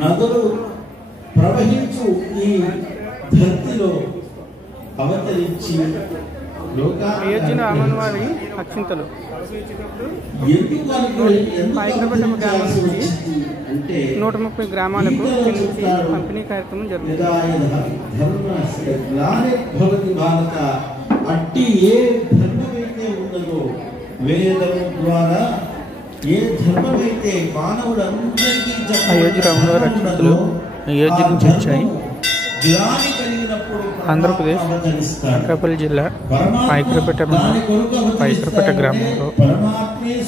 నదులు ప్రవహించు ఈ ధర్తిలో అవతరించి అయోధ్యలో అమ్మవారి అక్షింతలు అంటే 130 గ్రామాలకు పంపిణీ కార్యక్రమం జరుగుతుంది. అట్టి ఏ ధర్మమైతే ఉన్నదో వేదం ద్వారా ఏ ధర్మమైతే మానవులందరికీ అయోధ్య అమ్మవారి అక్షింతలు అయోధ్య నుంచి వచ్చాయి. ఆంధ్రప్రదేశ్ అనకాపల్లి జిల్లా పాయకరపేట గ్రామంలో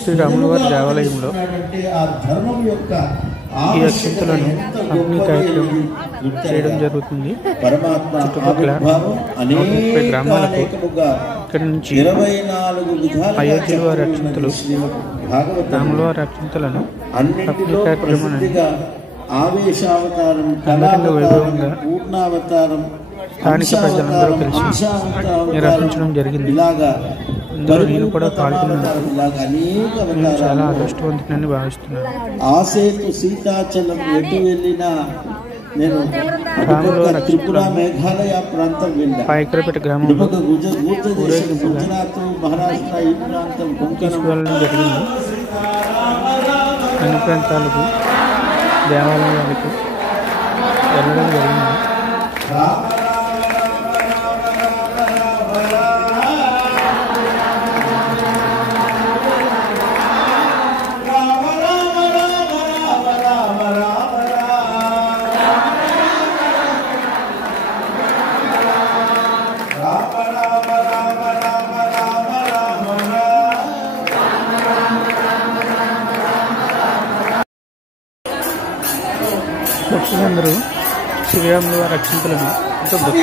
శ్రీరాములవారి దేవాలయంలో ఈ అక్షింతలను పంపిణీ కార్యక్రమం చేయడం జరుగుతుంది. చుట్టుపక్కల 130 గ్రామాలకు ఇక్కడి నుంచి అయోధ్య వారి అక్షింతలు రాములవారి అక్షింతలను పంపిణీ కార్యక్రమాన్ని ఆవేశావతారం వైభవంగా పూర్ణావతారం స్థానిక ప్రజలందరూ కలిసి నిర్వహించడం జరిగింది. ఇందులో నేను కూడా పాల్గొన్నాను. నేను చాలా అదృష్టవంతునని భావిస్తున్నాను. ఆసేతు సీతాచలం ఎటు వెళ్ళినా నేను త్రిపుర మేఘాలయ ప్రాంతం వెళ్ళా. పాయకరపేట గ్రామంలో గుజరాత్ మహారాష్ట్ర ఈ ప్రాంతం తీసుకువెళ్ళడం జరిగింది. అన్ని ప్రాంతాలకు దేవాలయాలకు వెళ్ళడం జరిగింది. భక్తులందరూ శ్రీరాముల వారి అక్షింతలను ఎంతో భక్తి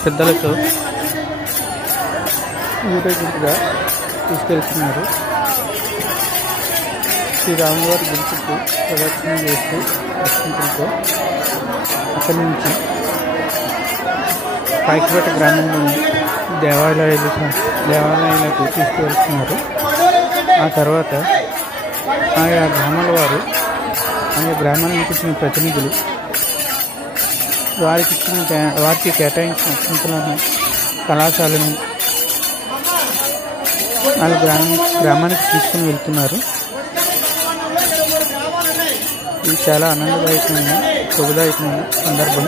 శ్రద్ధలతో ఊరేగింపుగా తీసుకెళ్తున్నారు. శ్రీరాముల వారి గుడి చుట్టూ ప్రదక్షిణ చేస్తూ అక్షింతలతో అక్కడి నుంచి పాయకరపేట గ్రామంలోని దేవాలయాలకు తీసుకువెళ్తున్నారు. ఆ తర్వాత ఆయా గ్రామాల వారు ఆయా గ్రామాల నుంచి వచ్చిన ప్రతినిధులు వారికి కేటాయించిన అక్షింతలను కళాశాలను వాళ్ళ గ్రామానికి తీసుకుని వెళ్తున్నారు. ఇది చాలా ఆనందదాయకమైన శుభదాయకమైన సందర్భం.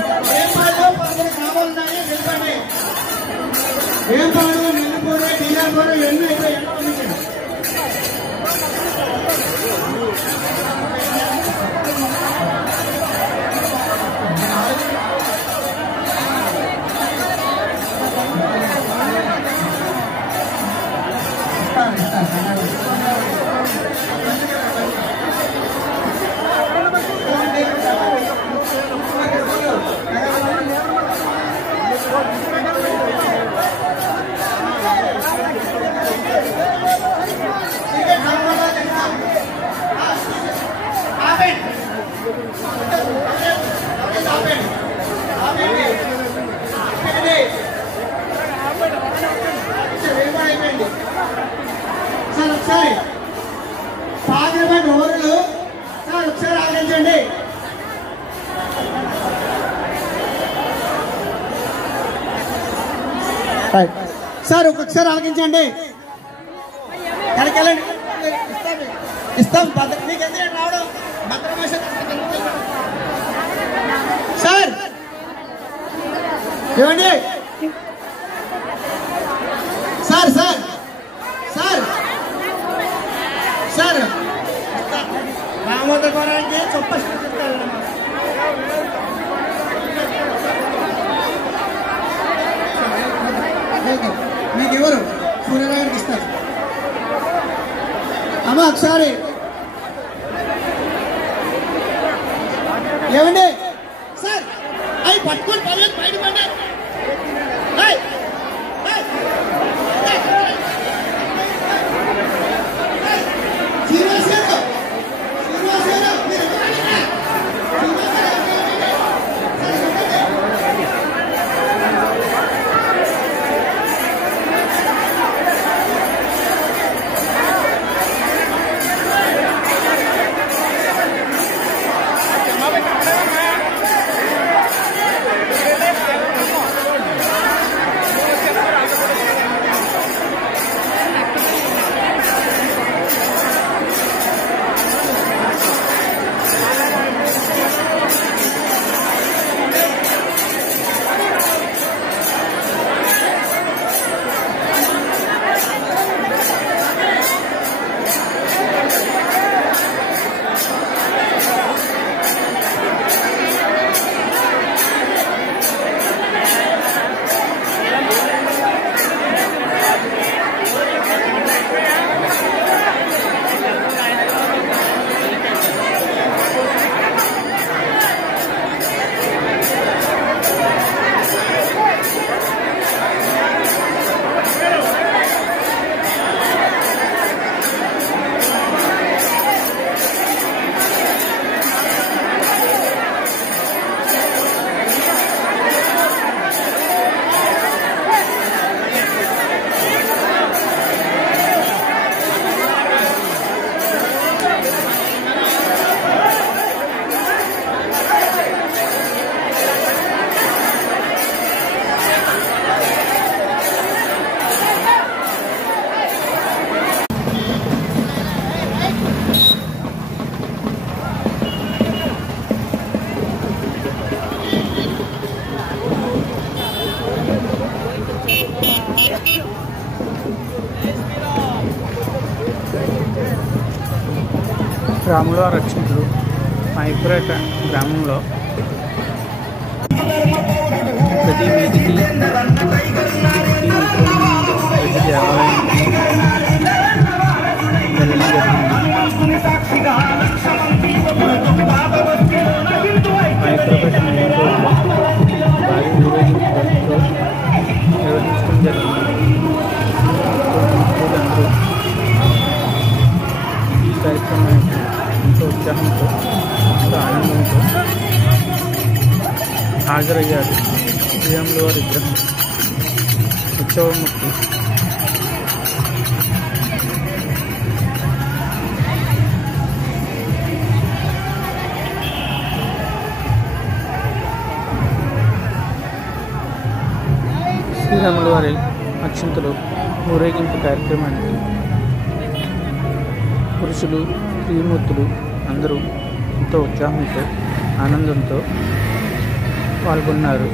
సార్ ఒక్కొక్కసారి ఆలకించండి. ఎక్కడికెళ్ళండి ఇస్తాం. మీకు ఎందుకంటే రావడం సార్ ఏమండి సార్ సార్ సార్ సార్ రామోదర్ కోరానికి చొప్ప మీకు ఎవరు సూర్యరావుకి ఇస్తారు అమ్మ ఒకసారి ఏమండి సార్ అవి పట్టుకొని బయట పడ్డారు. రాములవారి అక్షంతులు మైపురేట గ్రామంలో ప్రతి వీధికి ప్రతి దేవాలయానికి వెళ్ళడం జరిగింది. మైపురేట మెయిన్ రోడ్లో భారీ ఊరేగింపుతో నిర్వహించడం జరిగింది. భక్తులందరూ ఈ కార్యక్రమానికి ఎంతో ఉత్సాహంతో ఎంతో ఆనందంతో హాజరయ్యారు. శ్రీరాములవారి విగ్రహం ఉత్సవమూర్తి శ్రీరాములవారి అక్షంతలు ఊరేగింపు కార్యక్రమానికి పురుషులు స్త్రీమూర్తులు అందరూ ఎంతో ఉత్సాహంతో ఆనందంతో పాల్గొన్నారు.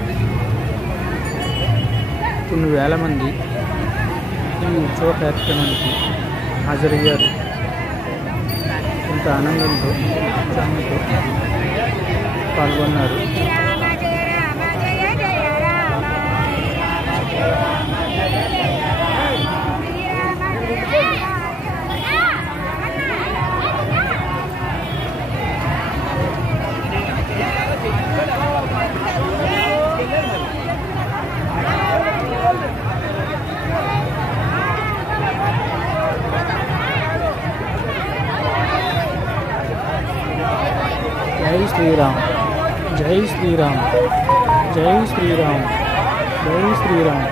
కొన్ని వేల మంది ఈ ఉత్సవ కార్యక్రమానికి హాజరయ్యారు. కొంత ఆనందంతో ఉత్సాహంతో పాల్గొన్నారు. జై శ్రీరామ్, జై శ్రీరామ్, జై శ్రీరామ్, జై శ్రీరామ్.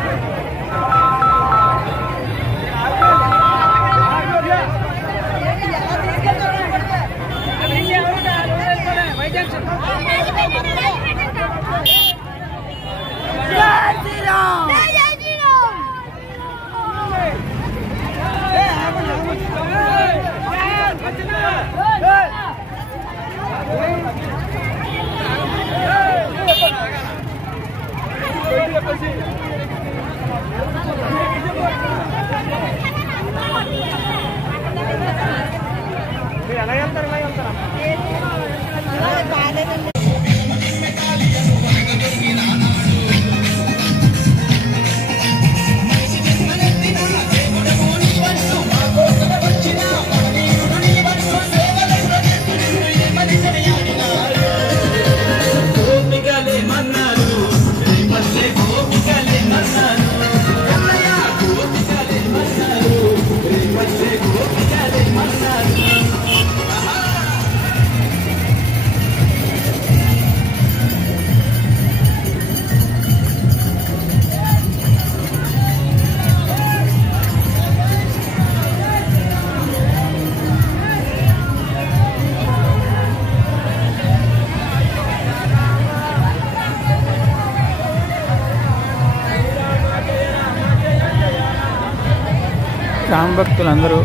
రామ భక్తులందరూ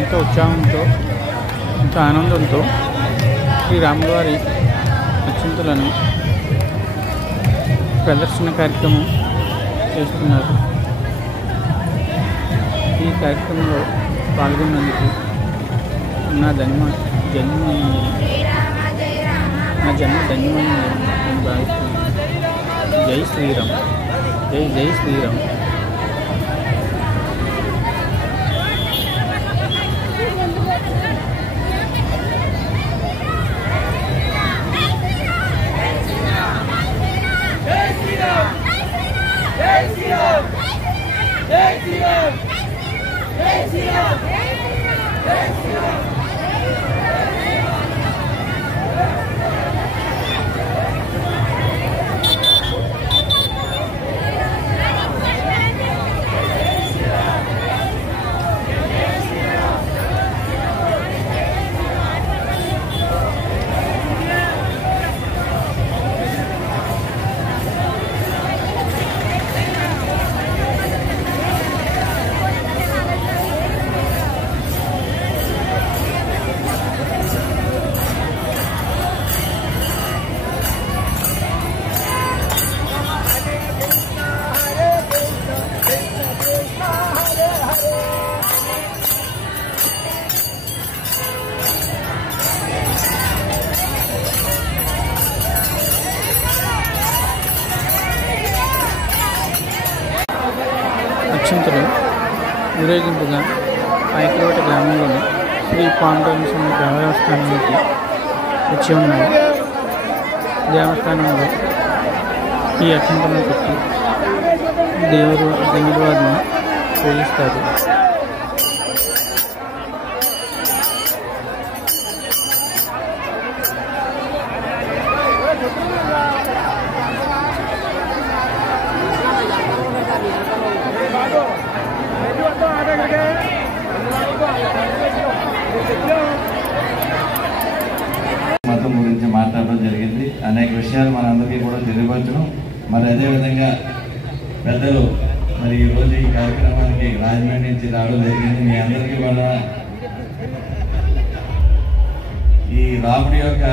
ఎంతో ఉత్సాహంతో ఎంతో ఆనందంతో శ్రీరాములవారి అక్షంతలను ప్రదర్శన కార్యక్రమం చేస్తున్నారు. ఈ కార్యక్రమంలో పాల్గొన్నందుకు నా జన్మ ధన్యమని నేను భావిస్తున్నాను. జై శ్రీరామ్, జై జై శ్రీరామ్. ఊరేగింపుగా పైకిరోట గ్రామంలోని శ్రీ పాండురంగ స్వామి దేవస్థానానికి వచ్చి ఉన్నాయి. దేవస్థానంలో ఈ అక్షంతలను పెట్టి దేవుడు వారిని పూజిస్తారు. మతం గురించి మాట్లాడడం జరిగింది. అనేక విషయాలు మనందరికీ కూడా తెలియపరచడం, మరి అదేవిధంగా పెద్దలు మరి ఈరోజు ఈ కార్యక్రమానికి రాజమండ్రి నుంచి రావడం జరిగింది. మీ అందరికీ కూడా ఈ రాముడి యొక్క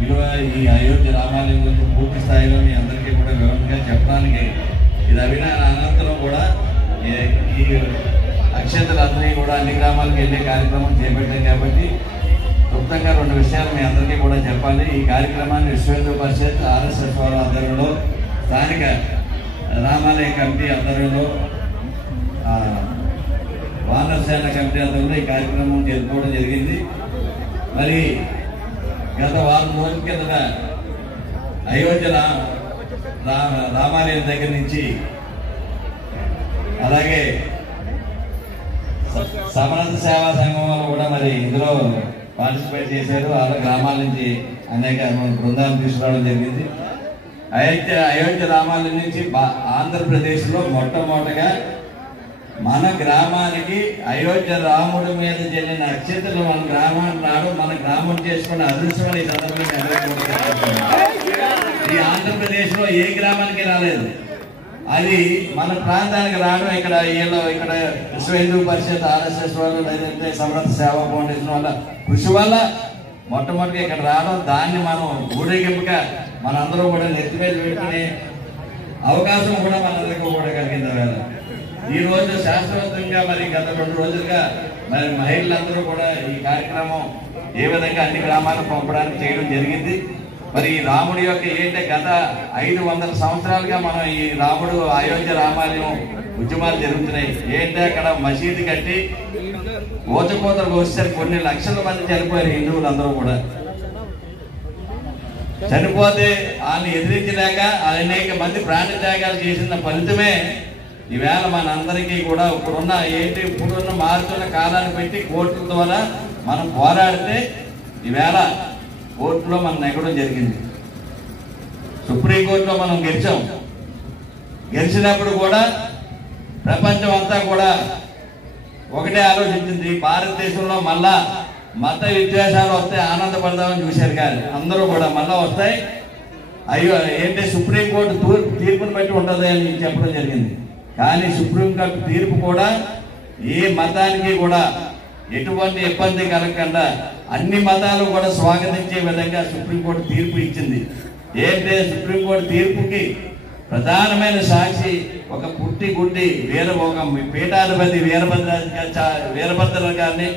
విలువ, ఈ అయోధ్య రామాలయం గురించి పూర్తి స్థాయిలో మీ అందరికీ కూడా వివరంగా చెప్పడానికి ఇది అనంతరం కూడా ఈ అక్షంతలందరినీ కూడా అన్ని గ్రామాలకు వెళ్ళే కార్యక్రమం చేపట్టాం కాబట్టి క్లుప్తంగా 2 విషయాలు మీ అందరికీ కూడా చెప్పాలి. ఈ కార్యక్రమాన్ని విశ్వ హిందూ పరిషత్, RSS వారి ఆధ్వర్యంలో, స్థానిక రామాలయ కమిటీ ఆధ్వర్యంలో, వానరసేన కమిటీ ఆధ్వర్యంలో ఈ కార్యక్రమం జరుపుకోవడం జరిగింది. మరి గత వారం రోజుల కిందట అయోధ్య రామాలయం దగ్గర నుంచి, అలాగే సమర్థ సేవా సంఘం వాళ్ళు కూడా మరి ఇందులో పార్టిసిపేట్ చేశారు. ఆ గ్రామాల నుంచి అనేక బృందాలను తీసుకురావడం జరిగింది. అయోధ్య రామాలయం నుంచి ఆంధ్రప్రదేశ్లో మొట్టమొదటిగా మన గ్రామానికి అయోధ్య రాముడి మీద చెల్లిన అక్షంతలు మన గ్రామాన్ని రావడం, మన గ్రామం చేసుకున్న అదృష్టమని ఈ సందర్భంగా ఈ ఆంధ్రప్రదేశ్లో ఏ గ్రామానికి రాలేదు. అది మన ప్రాంతానికి రావడం ఇక్కడ విశ్వ హిందూ పరిషత్, RSS వాళ్ళు, లేదంటే సమర్థ సేవా ఫౌండేషన్ వాళ్ళ కృషి వల్ల మొట్టమొదటిగా ఇక్కడ రావడం, దాన్ని మనం ఊరేగింపుగా మనందరూ కూడా నెత్తి మీద పెట్టుకునే అవకాశం కూడా మనందరికీ కూడా కలిగింది. వేళ ఈ రోజు శాస్త్రవంతంగా మరి గత 2 రోజులుగా మరి మహిళలందరూ కూడా ఈ కార్యక్రమం ఏ విధంగా అన్ని గ్రామాలకు పంపడానికి చేయడం జరిగింది. మరి ఈ రాముడి యొక్క ఏంటంటే గత 500 సంవత్సరాలుగా మనం ఈ రాముడు అయోధ్య రామాలయం ఉద్యమాలు జరుగుతున్నాయి. ఏంటంటే అక్కడ మసీదు కట్టి ఓచకోతలకు వచ్చేసరికి కొన్ని లక్షల మంది చనిపోయారు హిందువులందరూ కూడా. చనిపోతే వాళ్ళని ఎదిరించలేక అనేక మంది ప్రాణత్యాగాలు చేసిన ఫలితమే ఈవేళ మనందరికీ కూడా ఇప్పుడున్న మారుతున్న కాలాన్ని పెట్టి కోర్టుల ద్వారా మనం పోరాడితే ఈవేళ కోర్టులో మనం నెగ్గడం జరిగింది. సుప్రీంకోర్టులో మనం గెలిచాం. గెలిచినప్పుడు కూడా ప్రపంచం అంతా కూడా ఒకటే ఆలోచించింది, భారతదేశంలో మళ్ళా మత విద్వేషాలు వస్తే ఆనందపడదామని చూశారు. కానీ అందరూ కూడా మళ్ళా వస్తాయి, అయ్యో ఏంటి సుప్రీంకోర్టు తీర్పును బట్టి ఉంటుంది అని చెప్పడం జరిగింది. కానీ సుప్రీంకోర్టు తీర్పు కూడా ఏ మతానికి కూడా ఎటువంటి ఇబ్బంది కలగకుండా అన్ని మతాలు కూడా స్వాగతించే విధంగా సుప్రీంకోర్టు తీర్పు ఇచ్చింది. ఏంటంటే సుప్రీంకోర్టు తీర్పుకి ప్రధానమైన సాక్షి ఒక పుట్టి గుడ్డి ఒక పీఠాధిపతి వీరభద్ర గారిని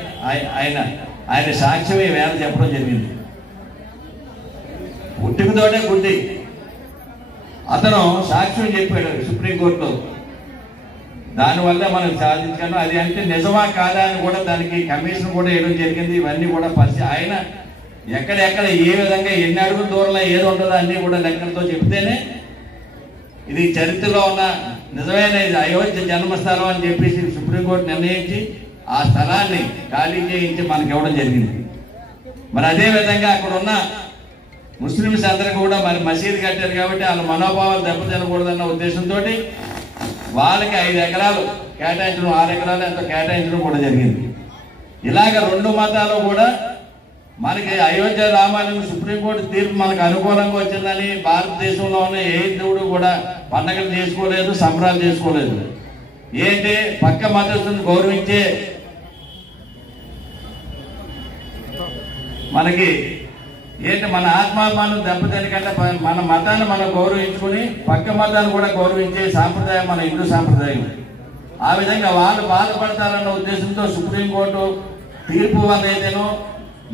ఆయన సాక్ష్యం వేళ చెప్పడం జరిగింది. పుట్టుకతోనే గుడ్డి అతను సాక్ష్యం చెప్పాడు సుప్రీంకోర్టులో. దానివల్ల మనం సాధించాను. అది అంటే నిజమా కాదా అని కూడా దానికి కమిషన్ కూడా వేయడం జరిగింది. ఇవన్నీ కూడా ఆయన ఎక్కడెక్కడ ఏ విధంగా ఎన్ని అడుగుల దూరంలో ఏది ఉంటుందో అన్ని కూడా లెక్కలతో చెప్తేనే ఇది చరిత్రలో ఉన్న నిజమైన అయోధ్య జన్మస్థలం అని చెప్పేసి సుప్రీంకోర్టు నిర్ణయించి ఆ స్థలాన్ని ఖాళీ చేయించి మనకి ఇవ్వడం జరిగింది. మరి అదేవిధంగా అక్కడ ఉన్న ముస్లిమ్స్ అందరూ కూడా మరి మసీదు కట్టారు కాబట్టి వాళ్ళ మనోభావాలు దెబ్బతినకూడదన్న ఉద్దేశంతో వాళ్ళకి 5 ఎకరాలు కేటాయించడం, 6 ఎకరాలు ఎంతో కేటాయించడం కూడా జరిగింది. ఇలాగ 2 మతాలు కూడా మనకి అయోధ్య రామాలయం సుప్రీంకోర్టు తీర్పు మనకు అనుకూలంగా వచ్చిందని భారతదేశంలో ఉన్న ఏ హిందువుడు కూడా పండగలు చేసుకోలేదు, సంబరాలు చేసుకోలేదు. ఏంటి పక్క మతస్థులను గౌరవించే మనకి ఏంటి మన ఆత్మాభిమానం దెబ్బతినకంటే మన మతాన్ని మనం గౌరవించుకుని పక్క మతాన్ని కూడా గౌరవించే సాంప్రదాయం మన హిందూ సాంప్రదాయం. ఆ విధంగా వాళ్ళు బాధపడతారన్న ఉద్దేశంతో సుప్రీంకోర్టు తీర్పు వల్ల ఏదేనో,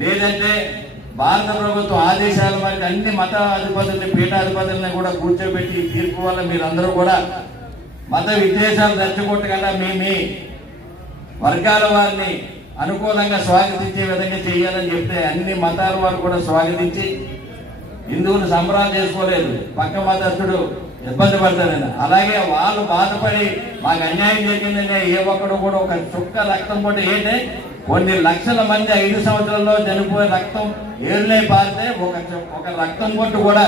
లేదంటే భారత ప్రభుత్వం ఆదేశాల మరి అన్ని మత అధిపతుల్ని, పీఠాధిపతుల్ని కూడా కూర్చోబెట్టి తీర్పు వల్ల మీరందరూ కూడా మత విద్వేషాలు రెచ్చగొట్టకుండా మీ వర్గాల వారిని అనుకూలంగా స్వాగతించే విధంగా చేయాలని చెప్తే అన్ని మతాల వారు కూడా స్వాగతించి హిందువులు సంబరాలు చేసుకోలేదు, పక్క మతస్థుడు ఇబ్బంది పడతారని. అలాగే వాళ్ళు బాధపడి మాకు అన్యాయం జరిగిందనే ఏ ఒక్కడు కూడా ఒక చుక్క రక్తం కూడా ఏంటే కొన్ని లక్షల మంది 5 సంవత్సరాల్లో చనిపోయే రక్తం ఏళ్ళే పారితే ఒక రక్తం కొట్టు కూడా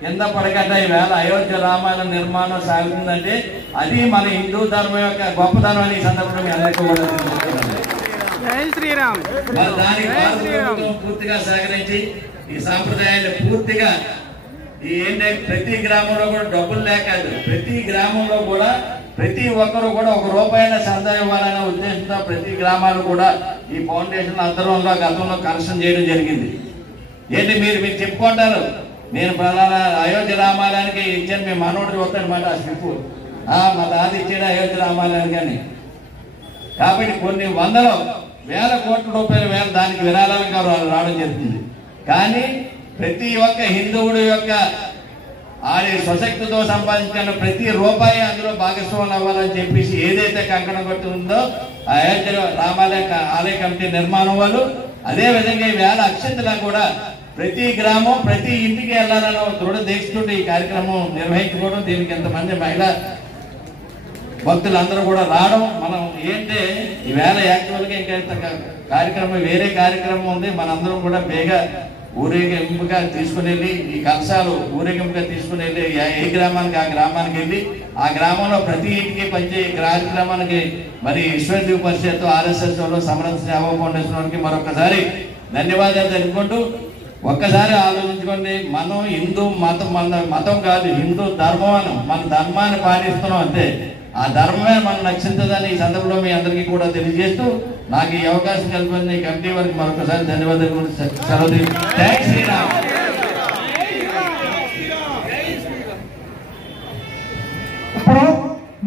కింద పడగట్ట ఈవేళ అయోధ్య రామాలయ నిర్మాణం సాగుతుందంటే అది మన హిందూ ధర్మం యొక్క గొప్పతనం అని ఈ సందర్భంగా అందరికీ కూడా దానికి పూర్తిగా సహకరించి ఈ సాంప్రదాయాన్ని పూర్తిగా ఏంటంటే ప్రతి గ్రామంలో కూడా డబ్బులు లేక ప్రతి గ్రామంలో కూడా ప్రతి ఒక్కరు కూడా ₹1 చందా ఇవ్వాలనే ఉద్దేశంతో ప్రతి గ్రామాలు కూడా ఈ ఫౌండేషన్ ఆధ్వర్యంలో గతంలో కనెక్షన్ చేయడం జరిగింది. ఏంటి మీరు చెప్పుకుంటారు, నేను ప్రధాన అయోధ్య రామాలయానికి ఇచ్చాను, మీ మనోడు వస్తాడనమాట ఆ స్లిప్, మా తాత ఇచ్చాడు అయోధ్య రామాలయానికి అని. కాబట్టి కొన్ని వందల వేల కోట్ల రూపాయలు దానికి విరాళంగా రావడం జరుగుతుంది. కానీ ప్రతి ఒక్క హిందువుడు యొక్క ఆడి స్వశక్తితో సంపాదించిన ప్రతి రూపాయి అందులో భాగస్వాములు అవ్వాలని చెప్పేసి ఏదైతే కంకణం కట్టుకుందో అయోధ్య రామాలయ ఆలయ కమిటీ నిర్మాణం వాళ్ళు అదే విధంగా ఈవేళ అక్షంతలా కూడా ప్రతి గ్రామం ప్రతి ఇంటికి వెళ్ళాలని దృఢ దీక్షతో ఈ కార్యక్రమం నిర్వహించుకోవడం, దీనికి ఎంతమంది మహిళా భక్తులందరూ కూడా రావడం. మనం ఏంటంటే ఈవేళ యాక్చువల్గా ఇంకా కార్యక్రమం వేరే కార్యక్రమం ఉంది, మనందరం కూడా బేగా ఊరేగింపుగా తీసుకుని వెళ్ళి ఈ కలశాలు ఊరేగింపుగా తీసుకుని వెళ్ళి ఏ గ్రామానికి ఆ గ్రామానికి వెళ్ళి ఆ గ్రామంలో ప్రతి ఇంటికి పంచే కార్యక్రమానికి మరి విశ్వహిందూ పరిషత్ RSS సమర్థ సేవా ఫౌండేషన్ వారికి మరొకసారి ధన్యవాదాలు తెలుపుకుంటూ ఒక్కసారి ఆలోచించుకోండి, మనం హిందూ మతం కాదు, హిందూ ధర్మం, మన ధర్మాన్ని పాటిస్తున్నాం అంతే. ఆ ధర్మమే మనం నచ్చిందని ఈ సందర్భంలో మీ అందరికీ కూడా తెలియజేస్తూ నాకు ఈ అవకాశం కల్పించిన ఈ కమిటీ వారికి మరొకసారి ధన్యవాదాలు సెలవు. థాంక్స్ శ్రీరామ్. ఇప్పుడు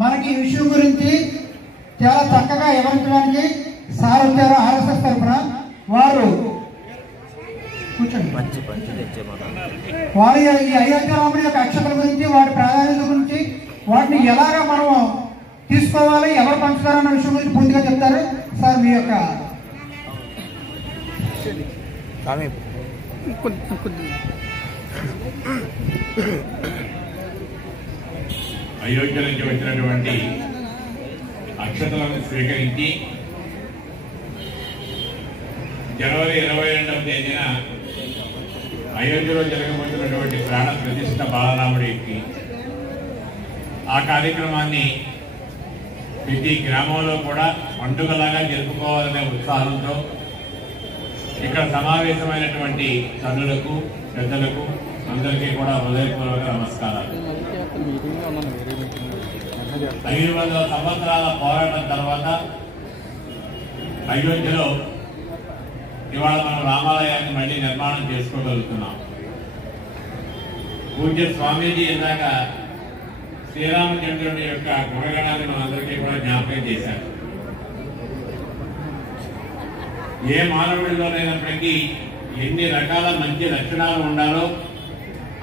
మనకి ఈ విషయం గురించి చాలా చక్కగా వివరించడానికి సార్ వచ్చారు RSS తరఫున. వారు వారి ఈ అయోధ్య రాముడి యొక్క అక్షతల గురించి, వాటి ప్రాధాన్యత గురించి, వాటిని ఎలాగా మనం తీసుకోవాలి, ఎవరు పంచుతారన్న విషయం గురించి పూర్తిగా చెప్తారు. సార్ మీ యొక్క అయోధ్య నుంచి వచ్చినటువంటి అక్షతలను స్వీకరించి జనవరి 22వ తేదీన అయోధ్యలో జరగబోతున్నటువంటి ప్రాణ ప్రతిష్ఠ బాలరాముడికి ఆ కార్యక్రమాన్ని ప్రతి గ్రామంలో కూడా పండుగలాగా జరుపుకోవాలనే ఉత్సాహంతో ఇక్కడ సమావేశమైనటువంటి తల్లులకు పెద్దలకు అందరికీ కూడా హృదయపూర్వక నమస్కారాలు. 500 సంవత్సరాల పోరాటం తర్వాత అయోధ్యలో ఇవాళ మనం రామాలయాన్ని మళ్ళీ నిర్మాణం చేసుకోగలుగుతున్నాం. పూజ్య స్వామీజీ ఇందాక శ్రీరామచంద్రుడి యొక్క గుణగణాన్ని మనందరికీ కూడా జ్ఞాపకం చేశారు. ఏ మానవుడిలోనైనప్పటికీ ఎన్ని రకాల మంచి లక్షణాలు ఉండాలో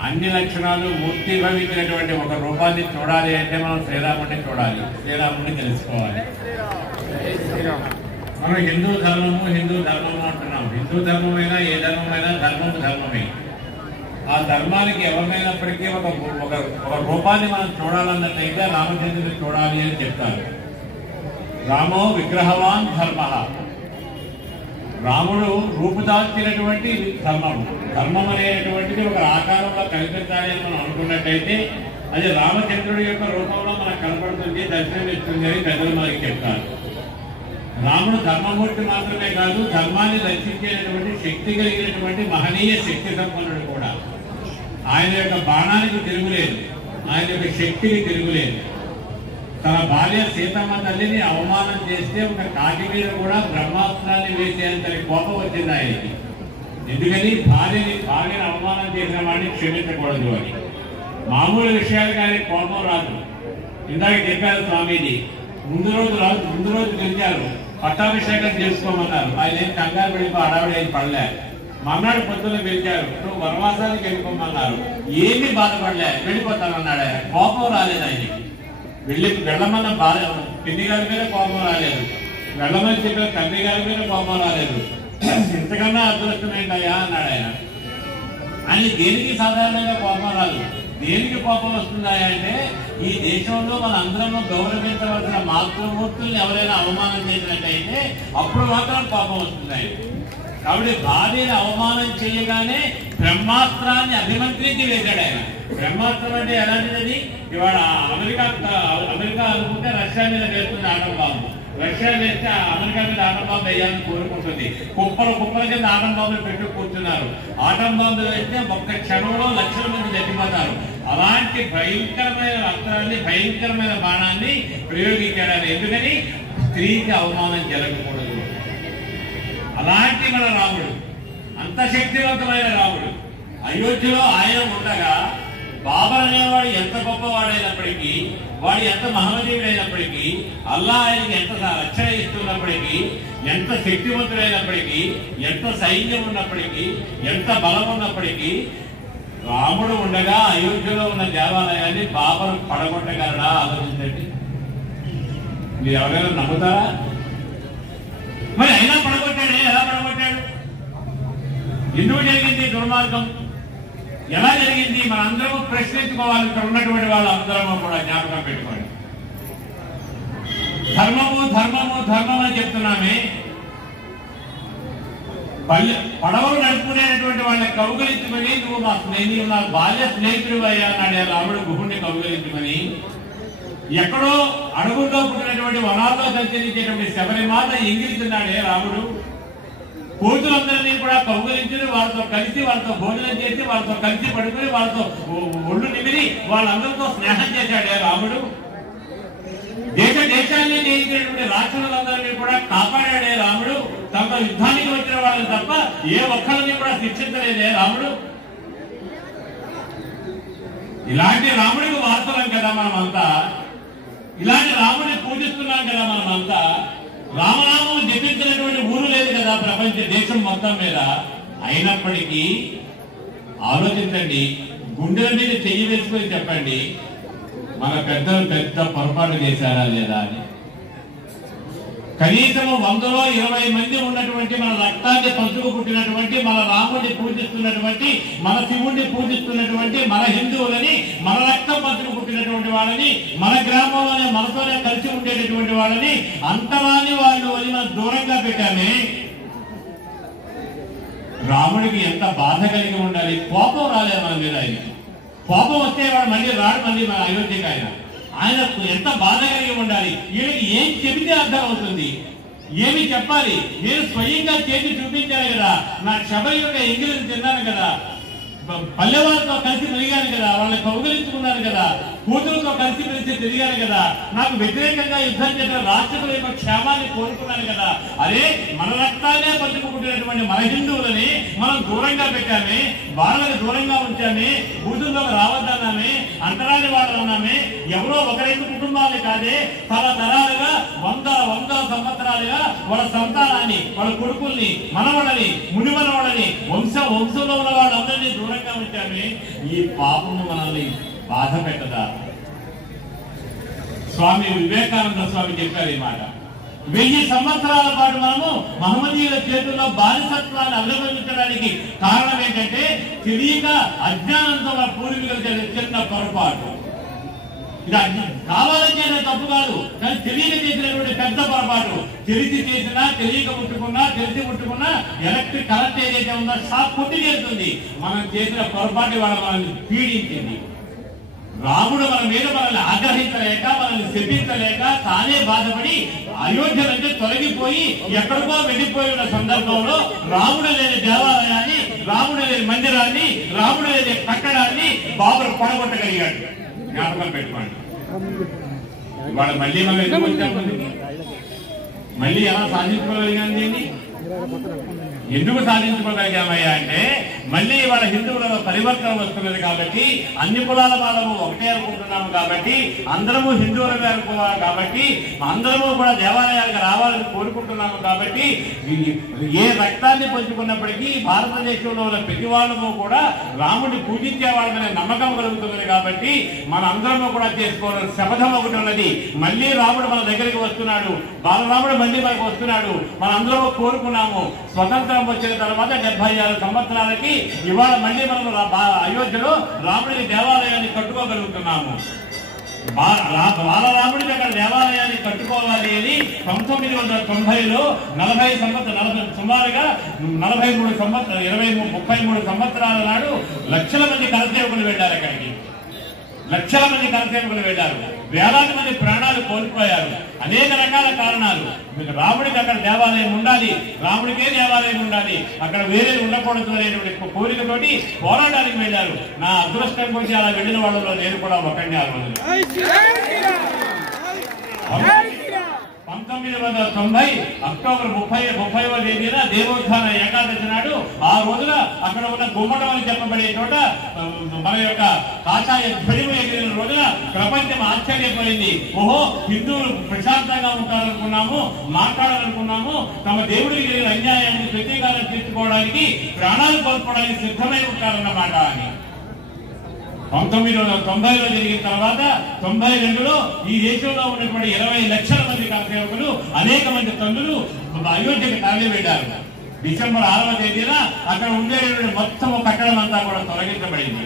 అన్ని లక్షణాలు మూర్తిభవించినటువంటి ఒక రూపాన్ని చూడాలి అంటే మనం శ్రీరాముడిని చూడాలి, శ్రీరాముడిని తెలుసుకోవాలి. మనం హిందూ ధర్మము అంటున్నాం. హిందూ ధర్మమైనా ఏ ధర్మమైనా ధర్మమే. ఆ ధర్మానికి ఎవరినైనప్పటికీ ఒక రూపాన్ని మనం చూడాలన్నట్లయితే రామచంద్రుని చూడాలి అని చెప్తారు. రామో విగ్రహవాన్ ధర్మ. రాముడు రూపుదాల్చినటువంటి ధర్మం అనేటువంటిది ఒక ఆకారంలో కనిపించాలి అని మనం అనుకున్నట్టయితే అది రామచంద్రుడి యొక్క రూపంలో మనకు కనపడుతుంది, దర్శనమిస్తుంది అని పెద్దలు మనకి చెప్తారు. రాముడు ధర్మమూర్తి మాత్రమే కాదు, ధర్మాన్ని రక్షించేటటువంటి శక్తి కలిగినటువంటి మహనీయ శక్తి సంపన్నుడు కూడా. ఆయన యొక్క బాణానికి తిరుగులేదు, ఆయన యొక్క శక్తికి తిరుగులేదు. తన భార్య సీతమ్మ తల్లిని అవమానం చేస్తే ఒక కాకి మీద కూడా బ్రహ్మాస్త్రాన్ని వేసేంతటి కోపం వచ్చింది ఆయనకి. ఎందుకని భార్యని అవమానం చేసిన వాడిని క్షమించకూడదు అని. మామూలు విషయాలకు ఆయన కోపం రాదు. ఇందాక చెప్పారు స్వామీజీ, ముందు రోజు గెలిచారు, పట్టాభిషేకం చేసుకోమన్నారు. ఆయన ఏం కంగారు పడిపో అడావిడి ఏం పడలే. మర్నాడు పొద్దున్న పిలిచారు, నువ్వు వనవాసానికి వెళ్ళిపోమన్నారు. ఏమీ బాధపడలే, వెళ్ళిపోతానన్నాడు. ఆయన కోపం రాలేదు. ఆయనకి వెళ్ళమన్న పిన్ని గారి మీద కోపం రాలేదు. వెళ్ళమని చెప్పిన తండ్రి గారి మీద కోపం రాలేదు. ఇంతకన్నా అదృష్టం ఏంటయ్యా అన్నాడు ఆయన. ఆయన దేనికి సాధారణంగా కోపం రాదు. దేనికి కోపం వస్తుందా అంటే ఈ దేశంలో మన అందరం గౌరవించవలసిన మాతృమూర్తుల్ని ఎవరైనా అవమానం చేసినట్టయితే అప్పుడు మాత్రం కోపం వస్తుంది. కాబట్టి భార్యని అవమానం చేయగానే బ్రహ్మాస్త్రాన్ని అభిమంత్రించి వేశాడు ఆయన. బ్రహ్మాస్త్రం అంటే ఎలాంటిది? ఇవాళ అమెరికా అనుకుంటే రష్యా మీద వేస్తుంది ఆటం బాంబు. రష్యా వేస్తే అమెరికా మీద ఆటం బాంబు వేయాలని కోరుకుంటుంది. కుప్పల కింద ఆటం బాంబులు పెట్టు కూర్చున్నారు. ఆటం బాంబు వేస్తే ఒక్క క్షణంలో లక్షల మంది చచ్చిపోతారు. అలాంటి భయంకరమైన అస్త్రాన్ని, భయంకరమైన బాణాన్ని ప్రయోగించాడు. ఎందుకని? స్త్రీకి అవమానం జరగకూడదు. అలాంటి మన రాముడు, అంత శక్తివంతమైన రాముడు అయోధ్యలో ఆయన ఉండగా బాబర్ అనేవాడు ఎంత గొప్పవాడైనప్పటికీ, వాడు ఎంత మహమ్మదీయుడైనప్పటికీ, అల్లా ఆయనకి ఎంత రక్షణ ఇస్తున్నప్పటికీ, ఎంత శక్తివంతుడైనప్పటికీ, ఎంత సైన్యం ఉన్నప్పటికీ, ఎంత బలం ఉన్నప్పటికీ, రాముడు ఉండగా అయోధ్యలో ఉన్న దేవాలయాన్ని బాబర్ పడగొట్టగలడా? ఆలోచించండి. మీరు ఎవరైనా నమ్ముతారా? మరి అయినా పడగొట్టాడే. ఎలా పడగొట్టాడు? ఎందుకు జరిగింది దుర్మార్గం? ఎలా జరిగింది? మన అందరము ప్రశ్నించుకోవాలి. ఇక్కడ ఉన్నటువంటి వాళ్ళందరము కూడా జ్ఞాపకం పెట్టుకోండి. ధర్మము ధర్మము ధర్మం అని చెప్తున్నామే. పడవలు నడుపుకునేటువంటి వాళ్ళని కౌగలించమని, నువ్వు నా బాల్య స్నేహితుడు అయ్యా అన్నాడు రాముడు గుహుడిని కౌగలించమని. ఎక్కడో అడుగుల్లో పుట్టినటువంటి వనాల్లో సంచరించేటువంటి శబరిమాత ఎంగిలిస్తున్నాడే రాముడు. కోతులందరినీ కూడా కౌగలించి వాళ్ళతో కలిసి, వాళ్ళతో భోజనం చేసి, వాళ్ళతో కలిసి పడుకుని, వాళ్ళతో ఒళ్ళు నిమిరి వాళ్ళందరితో స్నేహం చేశాడే రాముడు. దేశాన్ని జయించినటువంటి రాక్షసులందరినీ కూడా కాపాడాడే రాముడు. తమ యుద్ధానికి వచ్చిన వాళ్ళని తప్ప ఏ ఒక్కరిని కూడా శిక్షించలేదే రాముడు. ఇలాంటి రాముడికి వార్తలం కదా మనమంతా. ఇలాంటి రాముడిని పూజిస్తున్నాం కదా మనమంతా. రామనామం జపించినటువంటి ఊరు లేదు కదా ప్రపంచ దేశం మొత్తం మీద. అయినప్పటికీ ఆలోచించండి, గుండెల మీద చెయ్యి వేసుకొని చెప్పండి, మన పెద్దలు పెద్ద పొరపాటు చేశారా లేదా అని. కనీసము 100లో 20 మంది ఉన్నటువంటి మన రక్తాన్ని పంచుకు పుట్టినటువంటి, మన రాముడిని పూజిస్తున్నటువంటి, మన శివుడిని పూజిస్తున్నటువంటి మన హిందువులని, మన రక్తం పంచుకు పుట్టినటువంటి వాళ్ళని, మన గ్రామంలోనే మనతోనే కలిసి ఉండేటటువంటి వాళ్ళని అంతరాని వాళ్ళు అని మనం దూరంగా పెట్టామే. రాముడికి ఎంత బాధ కలిగి ఉండాలి. కోపం రాలేదు మన మీద. ఆయన కోపం వస్తే వాడు మళ్ళీ రాడు, మళ్ళీ మన అయోధ్యకి ఆయనకు ఎంత బాధ కలిగి ఉండాలి. వీళ్ళకి ఏం చెబితే అర్థం అవుతుంది? ఏమి చెప్పాలి? నేను స్వయంగా చేసి చూపించాను కదా, నా శబరి యొక్క ఎంగిలిని తిన్నాను కదా, పల్లెవాళ్ళతో కలిసి మెలిగాను కదా, వాళ్ళని కౌగలించుకున్నాను కదా, కూతురుతో కలిసి మెలిసి తిరిగాను కదా, నాకు వ్యతిరేకంగా యుద్ధం చేసిన రాష్ట్రుల యొక్క క్షేమాన్ని కోరుకున్నాను కదా. అదే మన రక్తాన్నే పంచుకుంటున్నటువంటి మన హిందువులని మనం దూరంగా పెట్టామే, వాళ్ళని దూరంగా ఉంచామే, కూతురులోకి రావద్దన్నామే, అంతరాని వాళ్ళు అన్నామే. ఎవరో ఒకరెండు కుటుంబాలని కాదే, తరతరాలుగా 100 సంవత్సరాలుగా వాళ్ళ సంతానాన్ని, వాళ్ళ కొడుకుల్ని, మనవడని, మునిమనవడని, వంశంలో ఉన్న వాళ్ళందరినీ దూరంగా ఉంచామే. ఈ పాపము మనల్ని బాధ పెట్టదా? స్వామి వివేకానంద స్వామి చెప్పారు ఈ మాట. 1000 సంవత్సరాల పాటు మనము మహమ్మదీయుల చేతుల్లో బానిసత్వాన్ని అనుభవించడానికి కారణం ఏంటంటే తెలియక అజ్ఞానంతో మన పూర్వీకులు చేసిన పొరపాటు. ఇది కావాలని చేసిన తప్పు కాదు, కానీ తెలియక చేసినటువంటి పెద్ద పొరపాటు. తెలిసి చేసినా, తెలియక ముట్టుకున్నా, తెలిసి ముట్టుకున్నా ఎలక్ట్రిక్ కరెంట్ ఏదైతే ఉందో షాక్ కొట్టి చేస్తుంది. మనం చేసిన పొరపాటు వాళ్ళ మనల్ని పీడించింది. రాముడు మన మీద మనల్ని ఆగ్రహించలేక, మనల్ని శపించలేక తానే బాధపడి అయోధ్య నుంచి తొలగిపోయి ఎక్కడికో వెళ్ళిపోయి ఉన్న సందర్భంలో రాముడు లేని దేవాలయాన్ని, రాముడు లేని మందిరాన్ని, రాముడు లేని కట్టడాన్ని బాబరు పడగొట్టగలిగాడు. జ్ఞాపకం పెట్టుకోండి. ఇవాళ మళ్ళీ మనం ఎందుకు వచ్చాము? మళ్ళీ ఎలా సాధించుకోగలిగాం దీన్ని? ఎందుకు సాధించుకోగలిగామయ్యా అంటే మళ్ళీ వాళ్ళ హిందువులలో పరివర్తన వస్తున్నది కాబట్టి అన్ని కులాల వాళ్ళము ఒకటే అనుకుంటున్నాము కాబట్టి అందరము హిందువులమే అనుకోవాలి కాబట్టి అందరము కూడా దేవాలయాలకు రావాలని కోరుకుంటున్నాము కాబట్టి ఏ రక్తాన్ని పంచుకున్నప్పటికీ భారతదేశంలో ఉన్న ప్రతి వాళ్ళము కూడా రాముడిని పూజించే వాళ్ళనే నమ్మకం కలుగుతున్నది కాబట్టి మన అందరము కూడా చేసుకోవాలని శపథం ఒకటి ఉన్నది. మళ్ళీ రాముడు మన దగ్గరికి వస్తున్నాడు, బాలరాముడు మళ్ళీ మనకు వస్తున్నాడు. మన అందరూ కోరుకున్నాము స్వతంత్రం వచ్చిన తర్వాత 76 సంవత్సరాలకి ఇవాళ మళ్ళీ మనం అయోధ్యలో రాముడి దేవాలయాన్ని కట్టుకోగలుగుతున్నాము. బాలరాముడికి అక్కడ దేవాలయాన్ని కట్టుకోవాలి అని 1990లో 40 సుమారుగా 43 సంవత్సరాలు 33 సంవత్సరాల నాడు లక్షల మంది కరసేవకులు వెళ్ళారు. అక్కడికి లక్షల మంది కరసేవకులు వెళ్ళారు. వేలాది మంది ప్రాణాలు కోల్పోయారు. అనేక రకాల కారణాలు. రాముడికి అక్కడ దేవాలయం ఉండాలి, రాముడికే దేవాలయం ఉండాలి, అక్కడ వేరే ఉండకూడదు అనేటువంటి కోరికతోటి పోరాటానికి వెళ్ళారు. నా అదృష్టం గురించి అలా వెళ్ళిన వాళ్ళలో నేను కూడా ఒకటి. ఆ రోజు 1990 అక్టోబర్ 30వ తేదీన దేవోత్థాన ఏకాదశి నాడు ఆ రోజున అక్కడ ఉన్న గుమ్మటం అని చెప్పబడే చోట మన యొక్క కాషాయ ధ్వజము ఎగిరిన రోజున ప్రపంచం ఆశ్చర్యపోయింది. ఓహో, హిందువులు ప్రశాంతంగా ఉంటారనుకున్నాము, మాట్లాడాలనుకున్నాము, తమ దేవుడికి జరిగిన అన్యాయాన్ని ప్రతీకారం తీర్చుకోవడానికి ప్రాణాలు కోల్పోవడానికి సిద్ధమై ఉంటారన్నమాట అని 1990లో జరిగిన తర్వాత 92లో ఈ దేశంలో ఉన్నటువంటి 20 లక్షల మంది కరసేవకులు, అనేక మంది తల్లులు అయోధ్యకి తరలి వెళ్ళారు. డిసెంబర్ 6వ తేదీన అక్కడ ఉండేటువంటి మొత్తం కట్టడం అంతా కూడా తొలగించబడింది.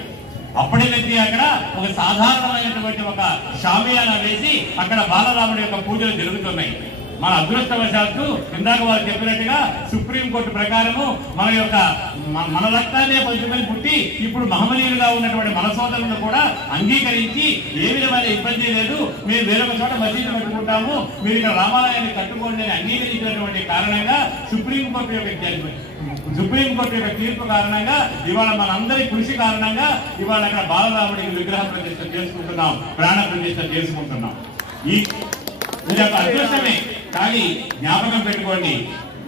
అప్పటి నుంచి అక్కడ ఒక సాధారణమైనటువంటి ఒక షామియానా వేసి అక్కడ బాలరాముడి యొక్క పూజలు జరుగుతున్నాయి. మన అదృష్టవశాత్తు ఇందాక వారు చెప్పినట్టుగా సుప్రీంకోర్టు ప్రకారము మన రక్తాన్నే పంచుకొని పుట్టి ఇప్పుడు మహమనీయులుగా ఉన్నటువంటి మన సోదరులను కూడా అంగీకరించి ఏ విధమైన ఇబ్బంది లేదు, మేము వేరొక చోట మసీదు కట్టుకుంటాము, మీరు ఇక్కడ రామాలయాన్ని కట్టుకోండి అని అంగీకరించినటువంటి కారణంగా సుప్రీంకోర్టు యొక్క తీర్పు కారణంగా ఇవాళ మనందరి కృషి కారణంగా ఇవాళ అక్కడ బాలరాముడికి విగ్రహ ప్రతిష్ఠ చేసుకుంటున్నాం, ప్రాణ ప్రతిష్ఠ చేసుకుంటున్నాం. ఇది ఒక అదృష్టమే. కానీ జ్ఞాపకం పెట్టుకోండి,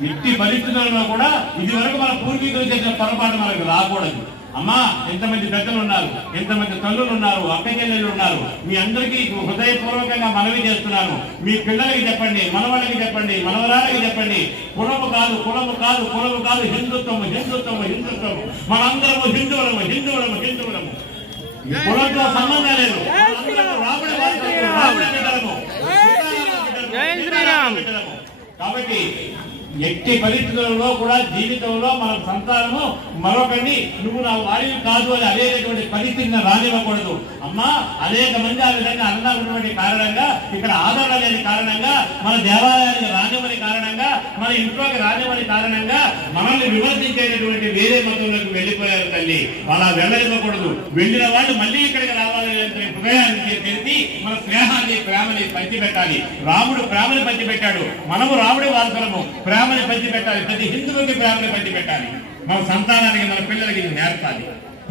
ఇట్టి పరిస్థితులలో కూడా ఇది వరకు మన పూర్వీకులు చేసిన పొరపాటు మనకు రాకూడదు. అమ్మా, ఎంతమంది పెద్దలు ఉన్నారు, ఎంతమంది తల్లులు ఉన్నారు, అక్క చెల్లెళ్ళు ఉన్నారు, మీ అందరికీ హృదయపూర్వకంగా మనవి చేస్తున్నాను. మీ పిల్లలకి చెప్పండి, మనవాళ్ళకి చెప్పండి, మనవరాలకి చెప్పండి, కులము కాదు, కులము కాదు, కులము కాదు, హిందుత్వము, హిందుత్వము, హిందుత్వము, మనందరము హిందువులము, హిందువులము, హిందువులము. కులంతో సంబంధం లేదు. రాముడి బిడ్డలము, కాబట్టి ఎట్టి పరిస్థితులలో కూడా జీవితంలో మన సంతానము మరొకరిని నువ్వు నా వారిని కాదు అని అనేటువంటి పరిస్థితిని రానివ్వకూడదు. అమ్మా, అనేక మంది ఆ విధంగా అన్నటువంటి కారణంగా, ఇక్కడ ఆదరణ లేని కారణంగా, మన దేవాలయానికి రానివ్వని కారణంగా, మన ఇంట్లోకి రానివ్వని కారణంగా మనల్ని విమర్శించేటటువంటి వేరే మతంలోకి వెళ్ళిపోయారు. తల్లి, అలా వెళ్ళనివ్వకూడదు. వెళ్ళిన వాళ్ళు మళ్ళీ ఇక్కడికి రావాలని హృదయాన్ని తెలిసి మన స్నేహాన్ని, ప్రేమని పంచిపెట్టాలి. రాముడు ప్రేమని పంచిపెట్టాడు, మనము రాముడి వారసులము. ప్రేమని పంచిపెట్టాలి, ప్రతి హిందువుకి ప్రేమని పంచిపెట్టాలి. మన సంతానానికి, మన పిల్లలకి ఇది నేర్పాలి.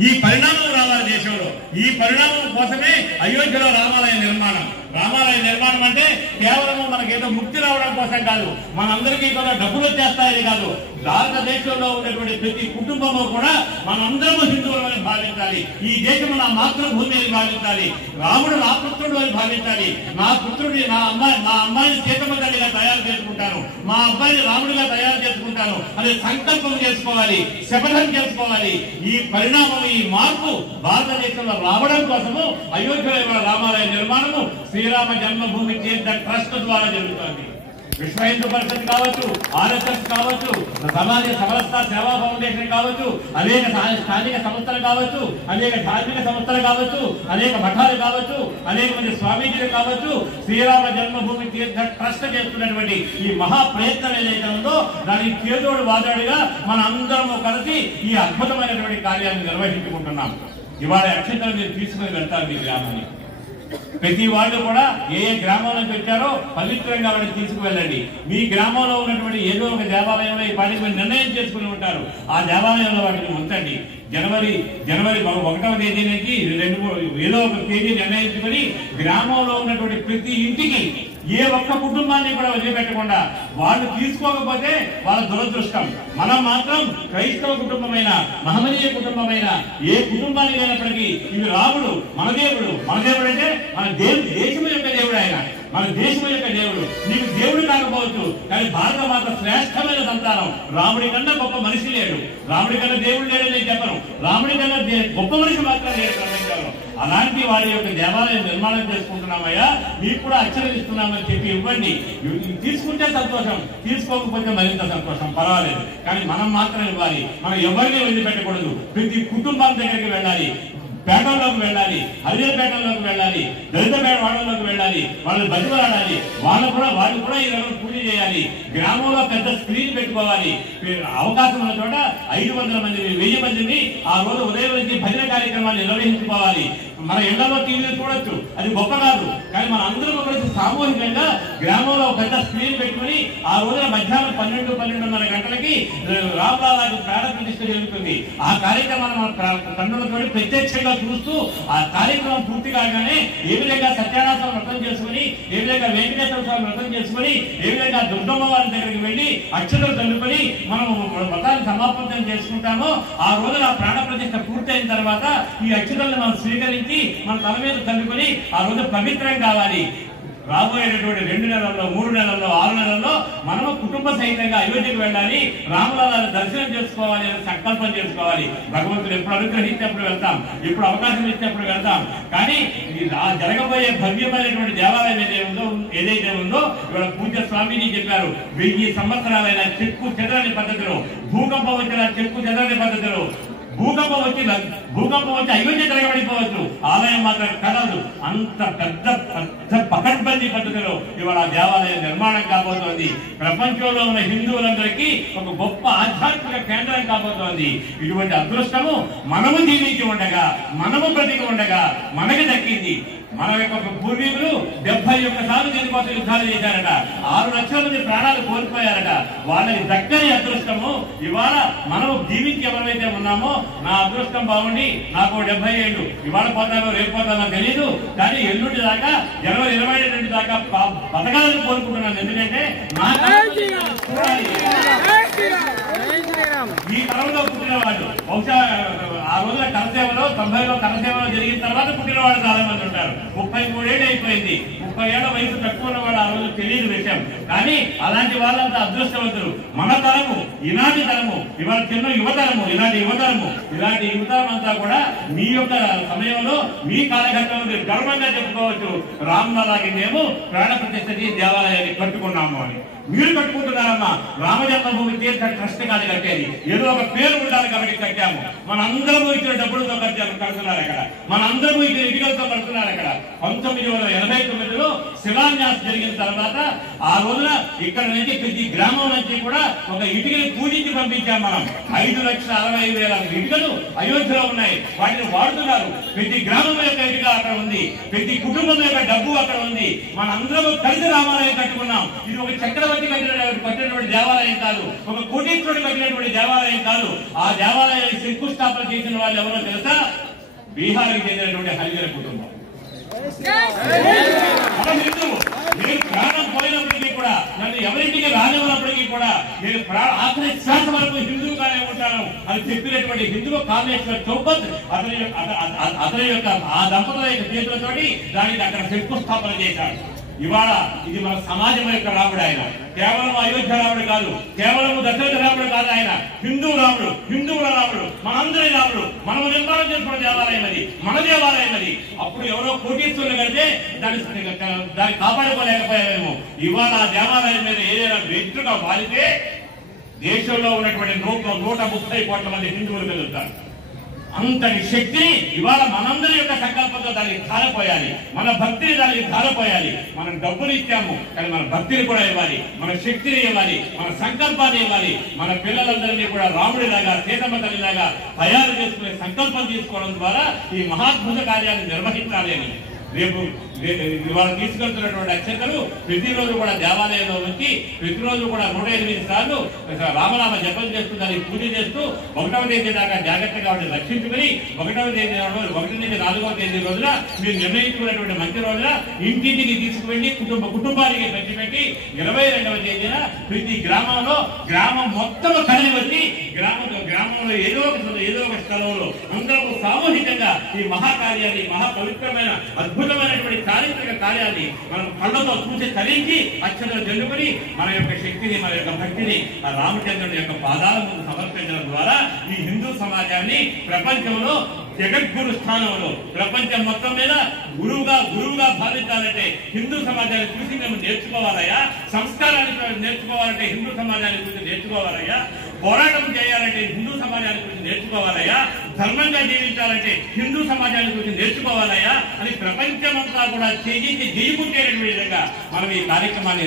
ఈ పరిణామం రావాలి దేశంలో. ఈ పరిణామం కోసమే అయోధ్యలో రామాలయ నిర్మాణం. రామాలయ నిర్మాణం అంటే కేవలం మనకేదో ముక్తి రావడం కోసం కాదు, మనందరికీ కూడా డబ్బులు వచ్చేస్తాయని కాదు. భారతదేశంలో ఉన్నటువంటి ప్రతి కుటుంబము కూడా మనందరము హిందువులని భావించాలి. ఈ దేశము నా మాతృభూమి అని భావించాలి. రాముడు నా పుత్రుడు అని భావించాలి. నా పుత్రుడిని, నా అమ్మాయిని సీతమ్మ తల్లిగా తయారు చేసుకుంటాను, మా అబ్బాయిని రాముడిగా తయారు చేసుకుంటాను అనే సంకల్పం చేసుకోవాలి, శపథం చేసుకోవాలి. ఈ పరిణామం, ఈ మార్పు భారతదేశంలో రావడం కోసము అయోధ్యలో రామాలయ నిర్మాణము శ్రీరామ జన్మభూమి తీర్థ ట్రస్ట్ ద్వారా జరుగుతుంది. విశ్వ హిందూ పరిషత్ కావచ్చు, RSS కావచ్చు, సమాజ సమరస్త సేవా ఫౌండేషన్ కావచ్చు, అనేక స్థానిక సంస్థలు కావచ్చు, అనేక ధార్మిక సంస్థలు కావచ్చు, అనేక మఠాలు కావచ్చు, అనేక మంది స్వామీజీలు కావచ్చు, శ్రీరామ జన్మభూమి తీర్థ ట్రస్ట్ చేస్తున్నటువంటి ఈ మహా ప్రయత్నం ఏదైతే ఉందో దానికి చేదోడు వాదోడుగా మన అందరము కలిసి ఈ అద్భుతమైనటువంటి కార్యాన్ని నిర్వహించుకుంటున్నాం. ఇవాళ అక్షంతలు మీరు తీసుకుని వెళ్తారు మీ గ్రామాన్ని. ప్రతి వాళ్ళు కూడా ఏ గ్రామం నుంచి వచ్చారో పవిత్రంగా వాడిని తీసుకువెళ్ళండి. మీ గ్రామంలో ఉన్నటువంటి ఏదో ఒక దేవాలయంలో ఈ పాటికి మీరు నిర్ణయం చేసుకుని ఉంటారు, ఆ దేవాలయంలో వాటిని ఉంచండి. జనవరి 1వ తేదీ నుంచి ఏదో ఒక తేదీ నిర్ణయించుకుని గ్రామంలో ఉన్నటువంటి ప్రతి ఇంటికి ఏ ఒక్క కుటుంబాన్ని కూడా వదిలిపెట్టకుండా వాళ్ళు తీసుకోకపోతే వాళ్ళ దురదృష్టం. మనం మాత్రం క్రైస్తవ కుటుంబమైన మహమ్మదీయ కుటుంబమైన ఏ కుటుంబానికి అయినప్పటికీ ఇది రాముడు మన దేవుడు. మన దేవుడు అంటే మన దేశం యొక్క దేవుడు. ఆయన మన దేశం యొక్క దేవుడు. నీకు దేవుడు కాకపోవచ్చు, కానీ భారత మాత శ్రేష్టమైన సంతానం. రాముడి కన్నా గొప్ప మనిషి లేడు, రాముడి కన్నా దేవుడు లేడని నేను చెప్పను, రాముడి కన్నా గొప్ప మనిషి మాత్రం లేడు ప్రపంచంలో. అలాంటి వారి యొక్క దేవాలయం నిర్మాణం చేసుకుంటున్నామయ్యా, మీకు కూడా అక్షరమిస్తున్నామని చెప్పి ఇవ్వండి. తీసుకుంటే సంతోషం, తీసుకోకపోతే మరింత సంతోషం, పర్వాలేదు. కానీ మనం మాత్రం ఇవ్వాలి. మనం ఎవరిని వదిలిపెట్టకూడదు. ప్రతి కుటుంబం దగ్గరికి వెళ్ళాలి, పేటల్లోకి వెళ్ళాలి, హరిజనపేటల్లోకి వెళ్ళాలి, దళిత వాడల్లోకి వెళ్ళాలి, వాళ్ళని బతిమలాడాలి. వాళ్ళు కూడా ఈ రోజు పూజ చేయాలి. గ్రామంలో పెద్ద స్క్రీన్ పెట్టుకోవాలి. అవకాశం ఉన్న చోట 500 మంది 1000 మందిని ఆ రోజు ఉదయం నుంచి భజన కార్యక్రమాలు నిర్వహించుకోవాలి. మన ఇళ్లలో టీవీలు చూడొచ్చు, అది గొప్ప కాదు. కానీ మన అందరం కలిసి సామూహికంగా గ్రామంలో పెద్ద స్క్రీన్ పెట్టుకుని ఆ రోజున మధ్యాహ్నం 12-12:30 గంటలకి రామలాలకు ప్రాణ ప్రతిష్ఠ జరుగుతుంది. ఆ కార్యక్రమాన్ని మన కన్నులతో ప్రత్యక్షంగా చూస్తూ ఆ కార్యక్రమం పూర్తి కాగానే ఏ విధంగా సత్యనారాయణ వ్రతం చేసుకుని, ఏ విధంగా వెంకటేశ్వర స్వామి వ్రతం చేసుకుని, ఏ విధంగా దుర్గమ్మ వారి దగ్గరికి వెళ్లి అక్షతలు చల్లుకొని మనం వ్రతాన్ని సమాపనం చేసుకుంటామో, ఆ రోజున ప్రాణ ప్రతిష్ఠ పూర్తయిన తర్వాత ఈ అక్షతల్ని మనం స్వీకరించి మన తల మీద చల్లుకొని ఆ రోజు పవిత్రం కావాలి. రాబోయేటటువంటి 2 నెలల్లో 3 నెలల్లో 6 నెలల్లో మనము కుటుంబ సహితంగా అయోధ్యకు వెళ్ళాలి, రాములవారిని దర్శనం చేసుకోవాలి అని సంకల్పం చేసుకోవాలి. భగవంతుడు ఎప్పుడు అనుగ్రహించేప్పుడు వెళ్తాం, ఇప్పుడు అవకాశం ఇచ్చేప్పుడు వెళ్తాం. కానీ జరగబోయే భవ్యమైనటువంటి దేవాలయం ఏదైతే ఉందో ఇవాళ పూజ్య స్వామీజీ చెప్పారు, 1000 సంవత్సరాలైన చెక్కు చెదరని పద్ధతిలో, భూకంపం వచ్చిన చెక్కు చెదరని పద్ధతిలో, భూకంపం వచ్చి అయోధ్య తిరగబడిపోవచ్చు, ఆలయం మాత్రం కలదు. అంత పెద్ద పకడ్బందీ పద్ధతిలో ఇవాళ దేవాలయ నిర్మాణం కాబోతోంది. ప్రపంచంలో ఉన్న హిందువులందరికీ ఒక గొప్ప ఆధ్యాత్మిక కేంద్రం కాబోతోంది. ఇటువంటి అదృష్టము మనము జీవించి ఉండగా, మనము బ్రతికి ఉండగా మనకి దక్కింది. మన యొక్క పూర్వీకులు 71 సార్లు దీనికోసం యుద్ధాలు చేశారట, 6 లక్షల మంది ప్రాణాలు కోల్పోయారట. వాళ్ళకి దక్కని అదృష్టము ఇవాళ మనం జీవించి ఎవరైతే ఉన్నామో, నా అదృష్టం బాగుండి నాకు 70 ఏళ్ళు, ఇవాళ పోతానో రేపు పోతానో తెలియదు, కానీ ఎల్లుండి దాకా జనవరి 22 దాకా బతకాలని కోరుకుంటున్నాను. ఎందుకంటే ఈ తరంలో పుట్టిన వాళ్ళు బహుశా ఆ రోజున కరసేవలో 90లో కరసేవలో జరిగిన తర్వాత పుట్టిన వాళ్ళు చాలా మంది ఉంటారు. 33 ఏళ్ళు అయిపోయింది. 30 ఏళ్ల వయసు తక్కువ ఉన్న వాళ్ళు ఆ రోజు తెలియని విషయం. కానీ అలాంటి వాళ్ళంతా అదృష్టవంతులు. మన తరము, ఈనాటి తరము, ఇవాళ చిన్న యువతరము, ఇలాంటి యువతరం అంతా కూడా మీ యొక్క సమయంలో మీ కాలఘట్టంలో మీరు గర్వంగా చెప్పుకోవచ్చు, రామలలాగే మేము ప్రాణ ప్రతిష్ఠ దేవాలయాన్ని కట్టుకున్నాము అని. మీరు కట్టుకుంటున్నారమ్మా, రామజన్మభూమి తీర్థ ట్రస్ట్ కాదు కట్టేది, ఏదో ఒక పేరు ఉండాలి కాబట్టి కట్టాము. మనందరము ఇచ్చిన డబ్బులతో కడుతున్నారు అక్కడ, మనందరము ఇచ్చిన ఇటుకలతో కడుతున్నారు అక్కడ. 1989లో శిలాన్యాసం జరిగిన తర్వాత ఆ రోజున ఇక్కడ నుంచి ప్రతి గ్రామం నుంచి కూడా ఒక ఇటుకని పూజించి పంపించాం మనం. 5,65,000 ఇటుకలు అయోధ్యలో ఉన్నాయి, వాటిని వాడుతున్నారు. ప్రతి గ్రామం యొక్క ఇటుక అక్కడ ఉంది, ప్రతి కుటుంబం యొక్క డబ్బు అక్కడ ఉంది. మనందరము కలిసి రామాలయం కట్టుకున్నాం. ఇది ఒక చక్రవర్తి కట్టినటువంటి దేవాలయం కాదు, ఒక కోటీశ్వరుడు కట్టినటువంటి దేవాలయం కాదు. ఆ దేవాలయాన్ని శంకుస్థాపన చేసిన వాళ్ళు ఎవరో తెలుసా? బీహార్కి చెందినటువంటి హరిజన కుటుంబం. నేను ప్రాణం పోయినప్పటికీ కూడా, నన్ను ఎవరింటికి రానివ్వనప్పటికీ కూడా నేను ఆఖరి శ్వాస వరకు హిందువుగానే ఉంటాను అని చెప్పినటువంటి హిందువు కామేశ్వర్ చౌపత్ అతని యొక్క ఆ దంపతుల యొక్క చేతులతోటి దానికి అక్కడ శంకుస్థాపన చేశాడు. ఇవాళ ఇది మన సమాజం యొక్క రాముడు. ఆయన కేవలం అయోధ్య రాముడు కాదు, కేవలం దశరథ రాముడు కాదు, ఆయన హిందువుల రాముడు, మనందరి రాముడు. మనం నిర్మాణం చేసుకున్న దేవాలయం అది, మన దేవాలయం అది. అప్పుడు ఎవరో కోటీశ్వరులు కడితే దాన్ని కాపాడుకోలేకపోయామేమో. ఇవాళ ఆ దేవాలయం మీద ఏదైనా వెంట్రుగా వాలితే దేశంలో ఉన్నటువంటి 130 కోట్ల మంది హిందువులు కలుగుతారు. అంతటి శక్తిని ఇవాళ మనందరి యొక్క సంకల్పంతో దానికి ధారపోయాలి, మన భక్తిని దానికి ధారపోయాలి. మనం డబ్బులు ఇచ్చాము, కానీ మన భక్తిని కూడా ఇవ్వాలి, మన శక్తిని ఇవ్వాలి, మన సంకల్పాన్ని ఇవ్వాలి. మన పిల్లలందరినీ కూడా రాముడిలాగా, సీతమ్మ తల్లిలాగా తయారు చేసుకునే సంకల్పం తీసుకోవడం ద్వారా ఈ మహాద్భుత కార్యాన్ని నిర్వహించాలి అని రేపు వాళ్ళు తీసుకెళ్తున్నటువంటి అక్షంతలు ప్రతిరోజు కూడా దేవాలయంలో వచ్చి ప్రతిరోజు కూడా 108 సార్లు రామనామ జపం చేస్తూ దానికి పూజ చేస్తూ 1వ తేదీ దాకా జాగ్రత్తగా వాటిని రక్షించుకుని 1వ తేదీ 1 నుంచి 4వ తేదీ రోజున మీరు నిర్ణయించుకున్నటువంటి మంచి రోజున ఇంటింటికి తీసుకువెళ్ళి కుటుంబానికి పంచిపెట్టి 22వ తేదీన ప్రతి గ్రామంలో గ్రామం మొత్తం కలిసి వచ్చి గ్రామంలో ఏదో ఒక స్థలంలో అందరూ సామూహికంగా ఈ మహాకార్యాన్ని మహాపవిత్రమైన అద్భుతమైనటువంటి చారిత్రక కార్యాన్ని మనం కళ్ళతో చూసి తరించి అక్షతలు జల్లుకుని మన యొక్క శక్తిని మన యొక్క భక్తిని ఆ రామచంద్రుడి యొక్క పాదాల ముందు సమర్పించడం ద్వారా ఈ హిందూ సమాజాన్ని ప్రపంచంలో జగద్గురు స్థానంలో ప్రపంచం మొత్తం మీద గురువుగా భావించాలంటే హిందూ సమాజాన్ని చూసి మేము నేర్చుకోవాలయ్యా. సంస్కారాన్ని నేర్చుకోవాలంటే హిందూ సమాజాన్ని చూసి నేర్చుకోవాలయ్యా. పోరాటం చేయాలంటే హిందూ సమాజాన్ని గురించి నేర్చుకోవాలయ్యా. ధర్మంగా జీవించాలంటే హిందూ సమాజాన్ని గురించి నేర్చుకోవాలయ్యా అని ప్రపంచమంతా కూడా జయించేటువంటి విధంగా మనం ఈ కార్యక్రమాన్ని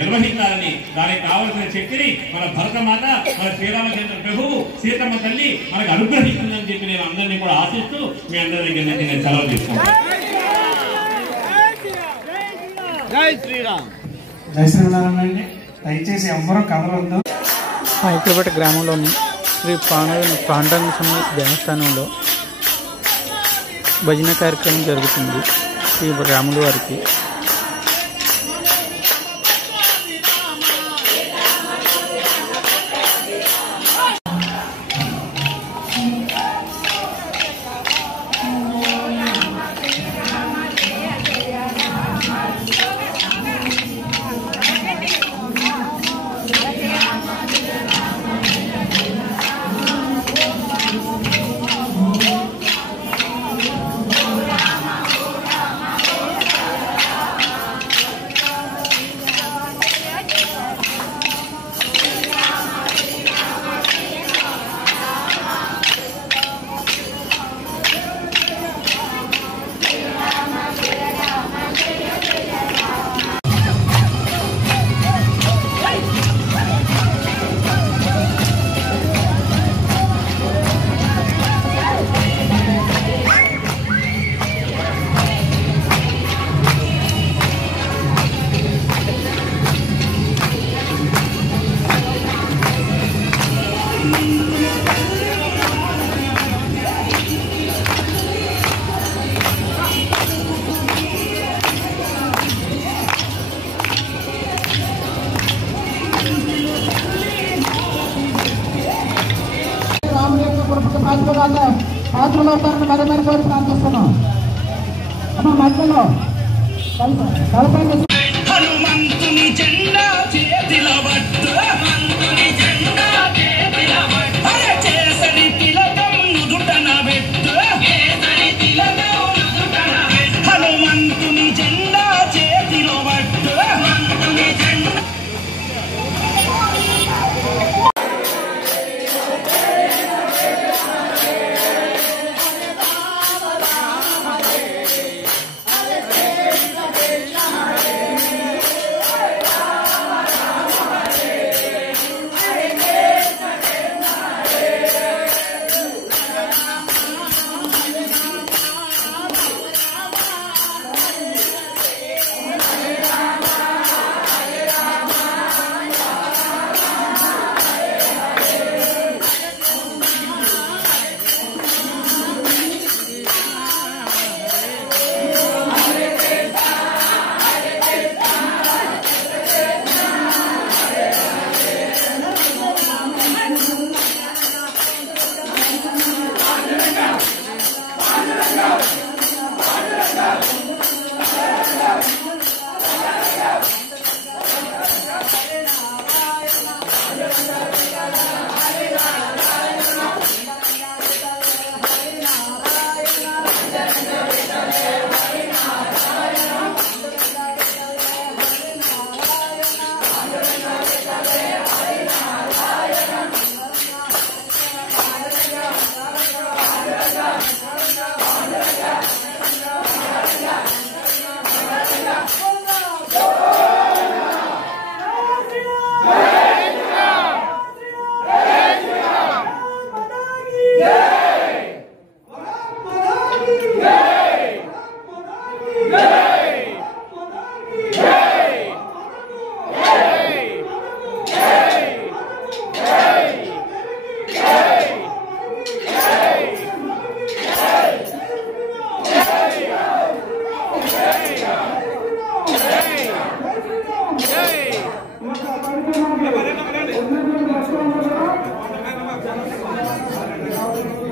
నిర్వహించాలని దానికి కావలసిన శక్తిని మన భరతమాత మన శ్రీరామచంద్ర ప్రభువు సీతమ్మ తల్లి మనకు అనుగ్రహిస్తుందని చెప్పి నేను అందరినీ కూడా ఆశిస్తూ మీ అందరి దగ్గర నుంచి నేను సెలవు తీసుకుంటాను. జై శ్రీరామ్ అండి. దయచేసి ఎవరో కదలొద్దు. ఐక్యపేట గ్రామంలోని శ్రీ పాండురంగ స్వామి దేవస్థానంలో భజన కార్యక్రమం జరుగుతుంది. శ్రీ రాముల వారికి పాత్రలో మరి కోరి ప్రార్థిస్తున్నాం. అమ్మ మధ్యలో హనుమంతుని జెండా చేతిలో పట్టు చేసరి తిలకం నుదుటన పెట్టు హనుమంతుని జెండా చేతిలో పట్టు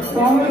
స్వామి